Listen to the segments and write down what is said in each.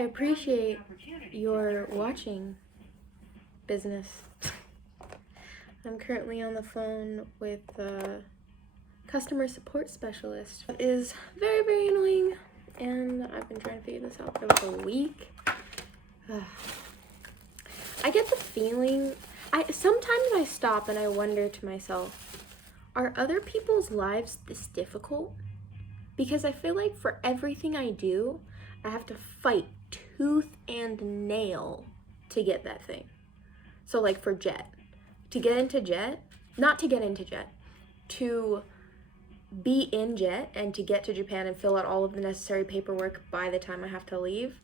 appreciate your watching, business. I'm currently on the phone with the customer support specialist. It is very, very annoying, and I've been trying to figure this out for like a week. I get the feeling, sometimes I stop and I wonder to myself, are other people's lives this difficult? Because I feel like for everything I do, I have to fight tooth and nail to get that thing. So like for Jet, not to get into Jet, to be in Jet and to get to Japan and fill out all of the necessary paperwork by the time I have to leave,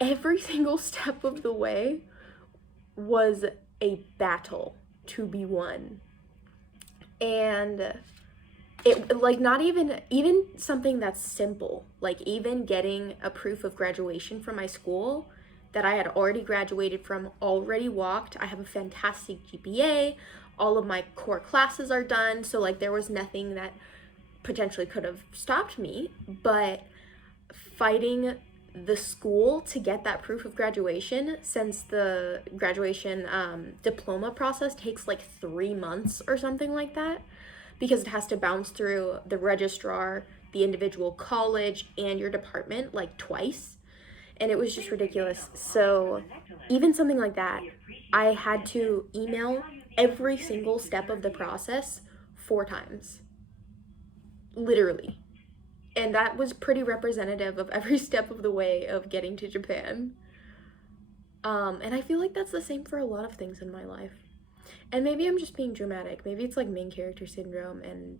every single step of the way was a battle to be won. And it, like, not even something that's simple, like even getting a proof of graduation from my school that I had already graduated from, already walked. I have a fantastic GPA, all of my core classes are done, so like there was nothing that potentially could have stopped me. But fighting the school to get that proof of graduation, since the graduation diploma process takes like 3 months or something like that, because it has to bounce through the registrar, the individual college, and your department like twice. And it was just ridiculous. So even something like that, I had to email every single step of the process 4 times. Literally. And that was pretty representative of every step of the way of getting to Japan. And I feel like that's the same for a lot of things in my life. And maybe I'm just being dramatic. Maybe it's like main character syndrome and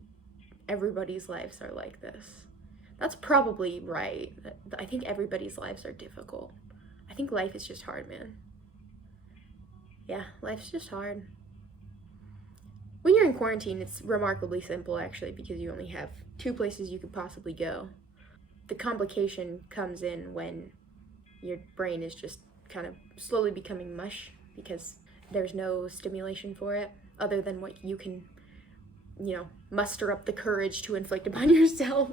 everybody's lives are like this. That's probably right. I think everybody's lives are difficult. I think life is just hard, man. Yeah, life's just hard. When you're in quarantine, it's remarkably simple actually, because you only have 2 places you could possibly go. The complication comes in when your brain is just kind of slowly becoming mush because there's no stimulation for it other than what you can, muster up the courage to inflict upon yourself.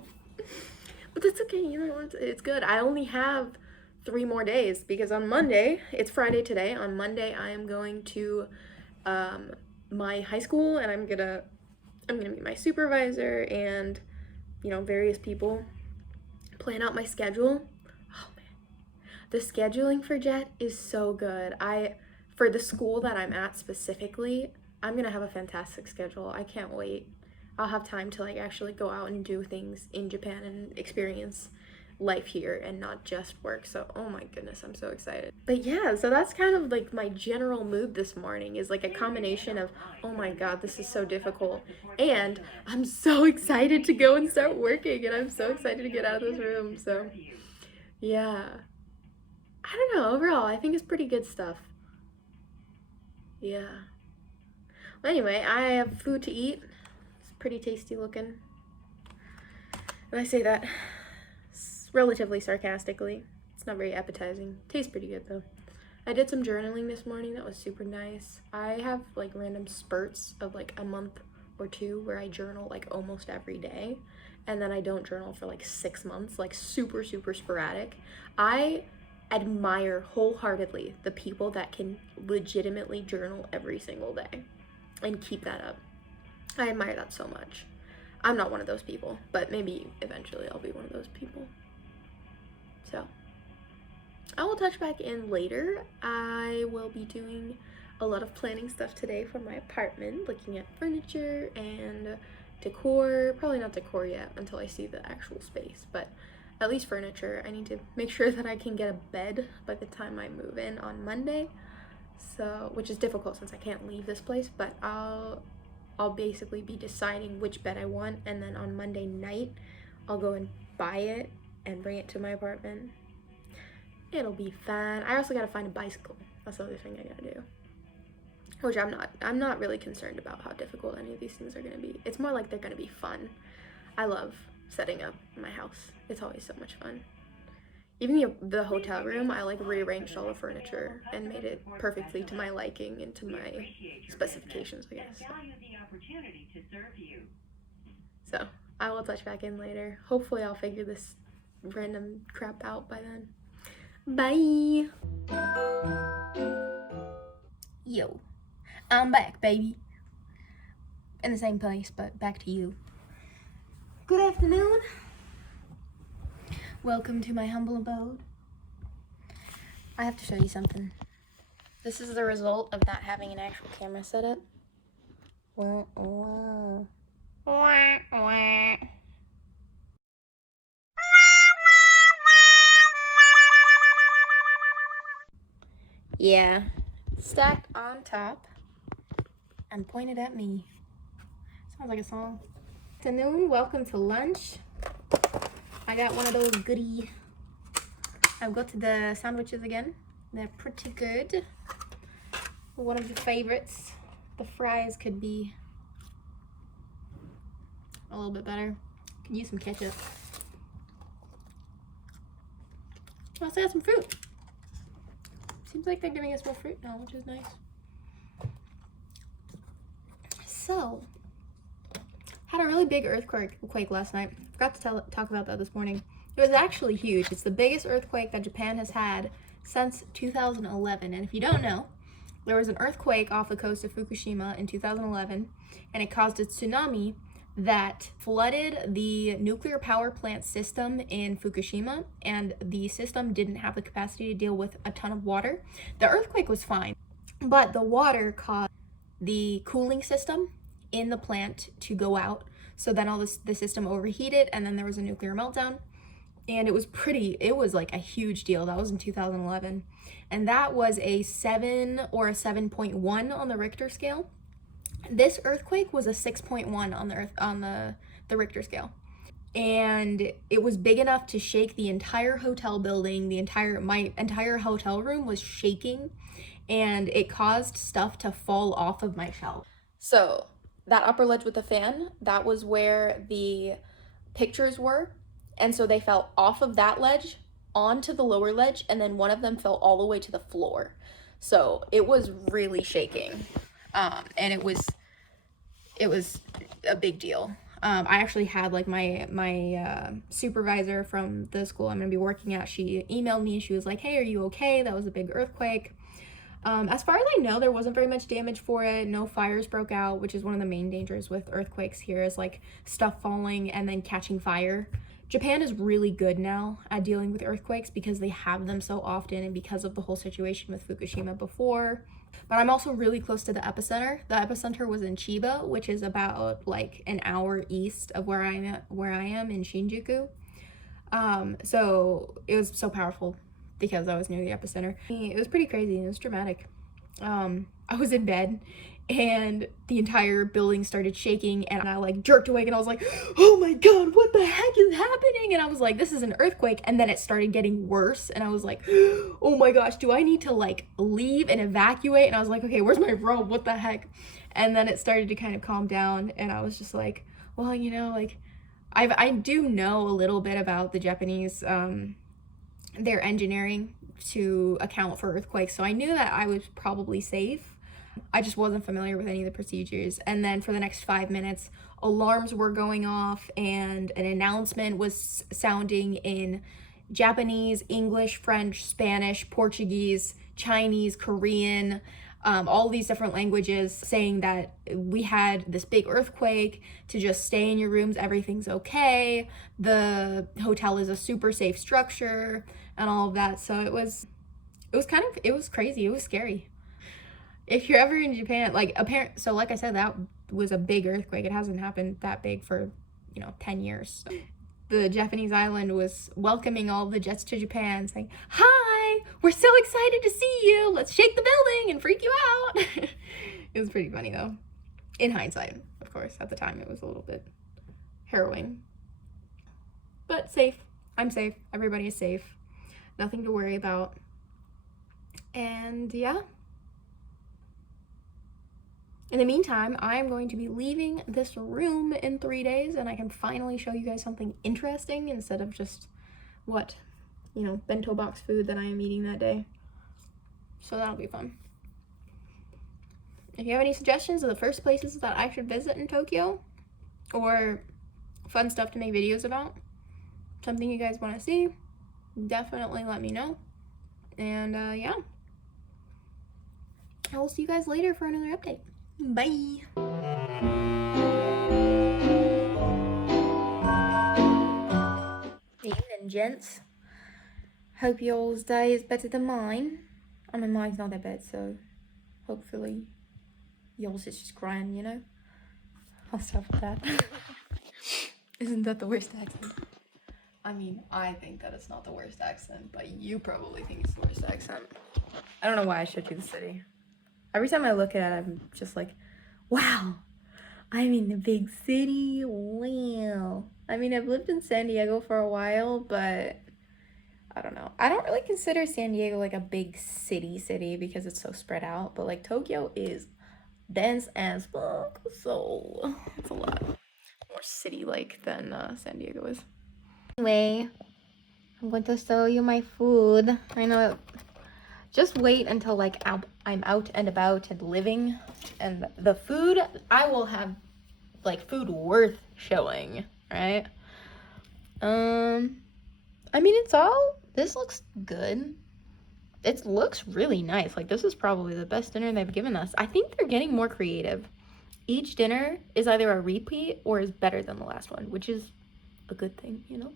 But that's okay, it's good. I only have 3 more days because on Monday, it's Friday today, on Monday I am going to my high school and I'm gonna meet my supervisor and various people, plan out my schedule. Oh man, the scheduling for Jet is so good. For the school that I'm at specifically, I'm gonna have a fantastic schedule. I can't wait. I'll have time to like actually go out and do things in Japan and experience life here and not just work. So oh my goodness, I'm so excited. But yeah, so that's kind of like my general mood this morning, is like a combination of, oh my god, this is so difficult, and I'm so excited to go and start working, and I'm so excited to get out of this room. So yeah, I don't know, overall I think it's pretty good stuff. Yeah. Well, anyway, I have food to eat. It's pretty tasty looking. And I say that relatively sarcastically. It's not very appetizing. Tastes pretty good though. I did some journaling this morning. That was super nice. I have like random spurts of like a month or 2 where I journal like almost every day. And then I don't journal for like 6 months, like super, super sporadic. I admire wholeheartedly the people that can legitimately journal every single day and keep that up. I admire that so much. I'm not one of those people, but maybe eventually I'll be one of those people. So I will touch back in later. I will be doing a lot of planning stuff today for my apartment, looking at furniture and decor. Probably not decor yet until I see the actual space, but at least furniture. I need to make sure that I can get a bed by the time I move in on Monday. So, which is difficult since I can't leave this place, but I'll basically be deciding which bed I want, and then on Monday night I'll go and buy it and bring it to my apartment. It'll be fun. I also gotta find a bicycle. That's the other thing I gotta do. Which I'm not really concerned about how difficult any of these things are gonna be. It's more like they're gonna be fun. I love setting up my house. It's always so much fun. Even the hotel room, I like rearranged all the furniture and made it perfectly to my liking and to my specifications, I guess. So I will touch back in later. Hopefully I'll figure this random crap out by then. Bye. Yo, I'm back, baby. In the same place, but back to you. Good afternoon. Welcome to my humble abode. I have to show you something. This is the result of not having an actual camera set up. Wah, wah. Wah, wah. Yeah, stacked on top and pointed at me. Sounds like a song. Afternoon, welcome to lunch. I got one of those goodie. I've got the sandwiches again. They're pretty good. One of the favorites. The fries could be a little bit better. Could use some ketchup. I also got some fruit. Seems like they're giving us more fruit now, which is nice. So, had a really big earthquake last night. Forgot to talk about that this morning. It was actually huge. It's the biggest earthquake that Japan has had since 2011. And if you don't know, there was an earthquake off the coast of Fukushima in 2011, and it caused a tsunami that flooded the nuclear power plant system in Fukushima, and the system didn't have the capacity to deal with a ton of water. The earthquake was fine, but the water caused the cooling system in the plant to go out. So then the system overheated, and then there was a nuclear meltdown. And it was like a huge deal. That was in 2011. And that was a 7 or a 7.1 on the Richter scale. This earthquake was a 6.1 on the Richter scale. And it was big enough to shake the entire hotel building. My entire hotel room was shaking, and it caused stuff to fall off of my shelf. So that upper ledge with the fan, that was where the pictures were. And so they fell off of that ledge onto the lower ledge, and then one of them fell all the way to the floor. So it was really shaking. And it was a big deal. I actually had like my supervisor from the school I'm gonna be working at, she emailed me. She was like, hey, are you okay? That was a big earthquake. As far as I know, there wasn't very much damage for it. No fires broke out, which is one of the main dangers with earthquakes here, is like stuff falling and then catching fire. Japan is really good now at dealing with earthquakes because they have them so often, and because of the whole situation with Fukushima before. But I'm also really close to the epicenter. The epicenter was in Chiba, which is about like an hour east of where I am in Shinjuku. So it was so powerful because I was near the epicenter. It was pretty crazy. It was dramatic. I was in bed, and the entire building started shaking, and I like jerked awake, and I was like, oh my god, what the heck is happening? And I was like, this is an earthquake. And then it started getting worse, and I was like, oh my gosh, do I need to like leave and evacuate? And I was like, okay, where's my robe? What the heck? And then it started to kind of calm down, and I was just like, well, you know, like I do know a little bit about the Japanese, their engineering to account for earthquakes, so I knew that I was probably safe. I just wasn't familiar with any of the procedures. And then for the next 5 minutes, alarms were going off, and an announcement was sounding in Japanese, English, French, Spanish, Portuguese, Chinese, Korean, all these different languages, saying that we had this big earthquake, to just stay in your rooms, everything's okay, the hotel is a super safe structure, and all of that. So it was crazy, it was scary. If you're ever in Japan, like like I said, that was a big earthquake. It hasn't happened that big for 10 years. So the Japanese island was welcoming all the jets to Japan, saying, hi, we're so excited to see you, let's shake the building and freak you out. It was pretty funny though, in hindsight. Of course, at the time it was a little bit harrowing, but safe. I'm safe, everybody is safe, nothing to worry about. And yeah, in the meantime, I'm going to be leaving this room in 3 days, and I can finally show you guys something interesting instead of just bento box food that I am eating that day. So that'll be fun. If you have any suggestions of the first places that I should visit in Tokyo, or fun stuff to make videos about, something you guys want to see, definitely let me know. And yeah, I will see you guys later for another update. Bye. Evening, gents. Hope y'all's day is better than mine. I mean, mine's not that bad, so hopefully yours is just grand, you know? I'll stop with that. Isn't that the worst accent? I mean, I think that it's not the worst accent, but you probably think it's the worst accent. I don't know why I showed you the city. Every time I look at it, I'm just like, wow, I'm in the big city. Wow. I mean, I've lived in San Diego for a while, but I don't know. I don't really consider San Diego like a big city because it's so spread out, but like Tokyo is dense as fuck, so it's a lot more city-like than San Diego is. Anyway, I'm going to show you my food. I know, just wait until like I'm out and about and living, and the food, I will have like food worth showing, right? I mean, this looks good. It looks really nice. Like, this is probably the best dinner they've given us. I think they're getting more creative. Each dinner is either a repeat or is better than the last one, which is a good thing, you know?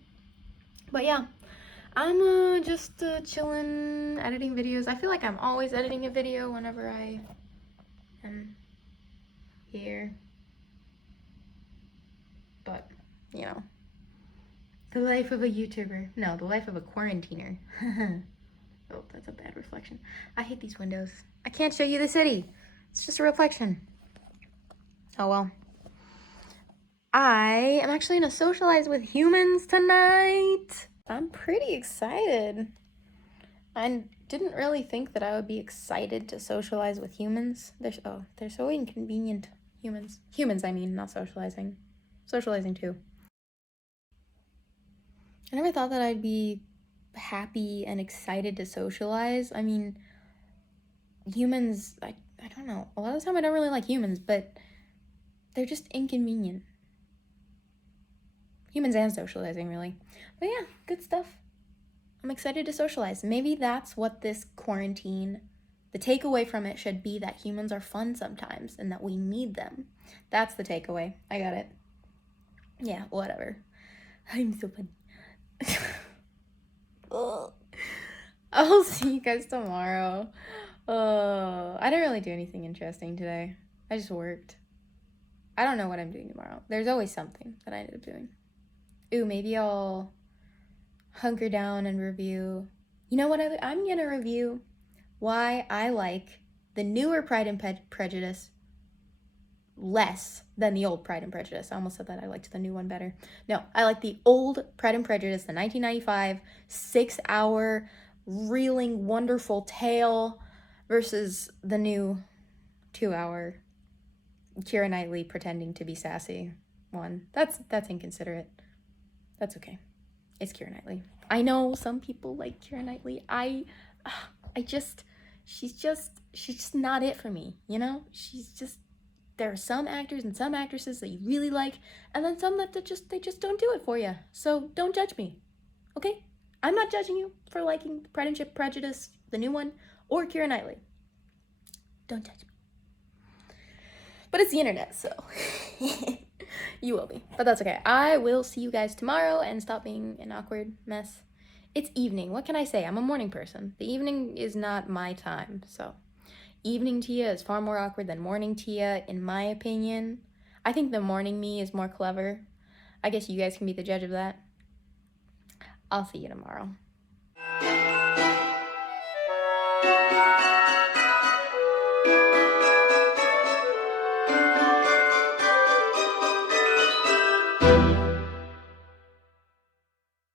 But yeah, I'm just chilling, editing videos. I feel like I'm always editing a video whenever I am here. But, you know, the life of a YouTuber. No, the life of a quarantiner. Oh, that's a bad reflection. I hate these windows. I can't show you the city. It's just a reflection. Oh well. I am actually gonna socialize with humans tonight. I'm pretty excited. I didn't really think that I would be excited to socialize with humans. They're so inconvenient. Humans. Humans, I mean, not socializing. Socializing too. I never thought that I'd be happy and excited to socialize. I mean, humans, I don't know. A lot of the time I don't really like humans, but they're just inconvenient. Humans and socializing, really. But yeah, good stuff. I'm excited to socialize. Maybe that's what this quarantine, the takeaway from it should be, that humans are fun sometimes and that we need them. That's the takeaway. I got it. Yeah, whatever. I'm so funny. I'll see you guys tomorrow. I didn't really do anything interesting today. I just worked. I don't know what I'm doing tomorrow. There's always something that I end up doing. Ooh, maybe I'll hunker down and review. You know what? I'm gonna review why I like the newer Pride and Prejudice less than the old Pride and Prejudice. I almost said that I liked the new one better. No, I like the old Pride and Prejudice, the 1995 6-hour reeling wonderful tale, versus the new 2-hour Keira Knightley pretending to be sassy one. That's inconsiderate. That's okay. It's Keira Knightley. I know some people like Keira Knightley. She's just not it for me, you know? There are some actors and some actresses that you really like, and then some that they just don't do it for you. So don't judge me, okay? I'm not judging you for liking Pride and Prejudice, the new one, or Keira Knightley. Don't judge me. But it's the internet, so you will be. But that's okay. I will see you guys tomorrow and stop being an awkward mess. It's evening. What can I say? I'm a morning person. The evening is not my time, so evening Tia is far more awkward than morning Tia, in my opinion. I think the morning me is more clever. I guess you guys can be the judge of that. I'll see you tomorrow.